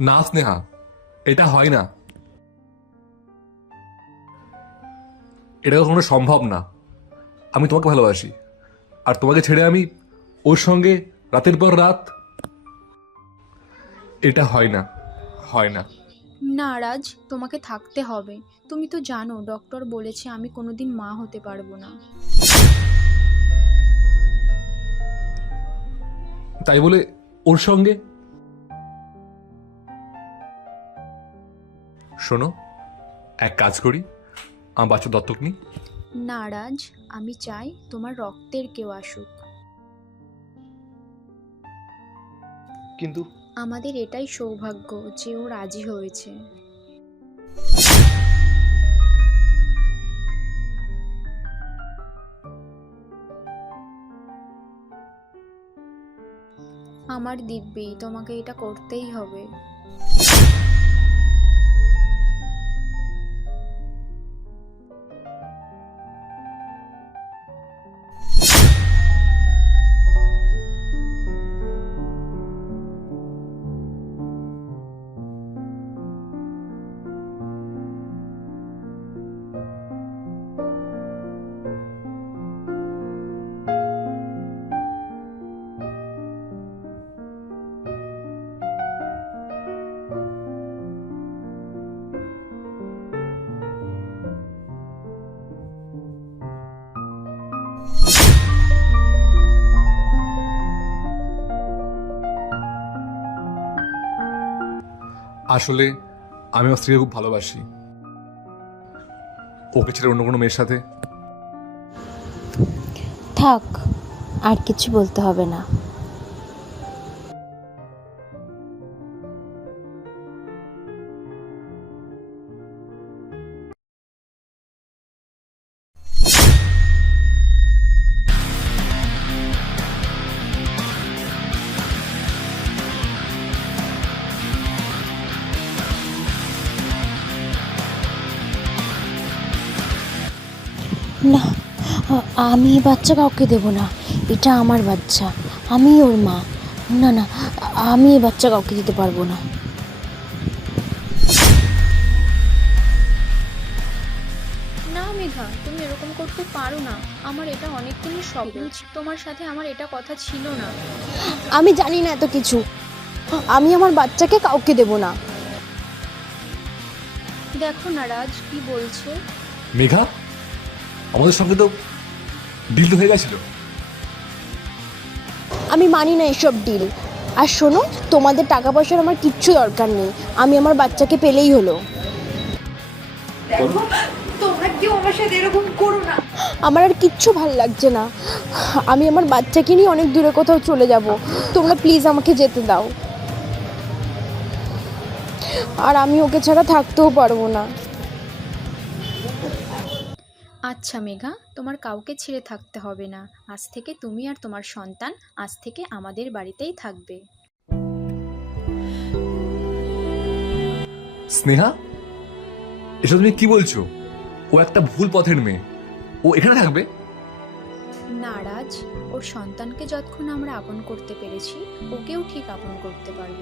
না স্নেহা এটা হয় না। এটা কখনো সম্ভব না। আমি তোমাকে ভালোবাসি। আর তোমাকে ছেড়ে আমি ওর সঙ্গে রাতের পর রাত এটা হয় না হয় না। না রাজ তোমাকে থাকতে হবে। তুমি তো জানো ডক্টর বলেছে আমি কোনোদিন মা হতে পারব না। তাই বলে ওর সঙ্গে শোনো এক কাজ করি। আমার বাচ্চা দত্তক না রাজ আমি চাই তোমার রক্তের কেউ আসুক। কিন্তু আমাদের এটাই সৌভাগ্য যে ও রাজি হয়েছে। আমার দিব্যি তোমাকে এটা করতেই হবে। আসলে আমি আমার স্ত্রীকে খুব ভালোবাসি। ওকে ছেড়ে অন্য কোনো মেয়ের সাথে? থাক, আর কিছু বলতে হবে না। না আমি এই বাচ্চা কাউকে দেব না। এটা আমার বাচ্চা আমি ওর মা। না না আমি এই বাচ্চা কাউকে দিতে পারব না। না মেঘা তুমি এরকম করতে পারো না। আমার এটা অনেক দিনের স্বপ্ন। ছিল। তোমার সাথে আমার এটা কথা ছিল না। আমি জানি না এত কিছু। আমি আমার বাচ্চাকে কাউকে দেব না। দেখো না রাজ কি বলছে? মেঘা? আমাদের সঙ্গে তো ডিল হয়ে গেছিল। আমি মানি না এসব ডিল। আর শোনো তোমাদের টাকা পয়সার আমার কিচ্ছু দরকার নেই। আমি আমার বাচ্চাকে পেলেই হলো। তোমরা কেউ আমার সাথে এরকম করো না। আমার আর কিচ্ছু ভালো লাগছে না। আমি আমার বাচ্চাকে নিয়ে অনেক দূরে কোথাও চলে যাব। তোমরা প্লিজ আমাকে যেতে দাও। আর আমি ওকে ছাড়া থাকতেও পারব না। আচ্ছা মেঘা তোমার কাউকে ছেড়ে থাকতে হবে না। আজ থেকে তুমি আর তোমার সন্তান আজ থেকে আমাদের বাড়িতেই থাকবে। স্নেহা এসব তুমি কি বলছো? ও একটা ভুল পথের মেয়ে। ও এখানে থাকবে? নারাজ ওর সন্তানকে যতক্ষণ আমরা আপন করতে পেরেছি ওকেও ঠিক আপন করতে পারব।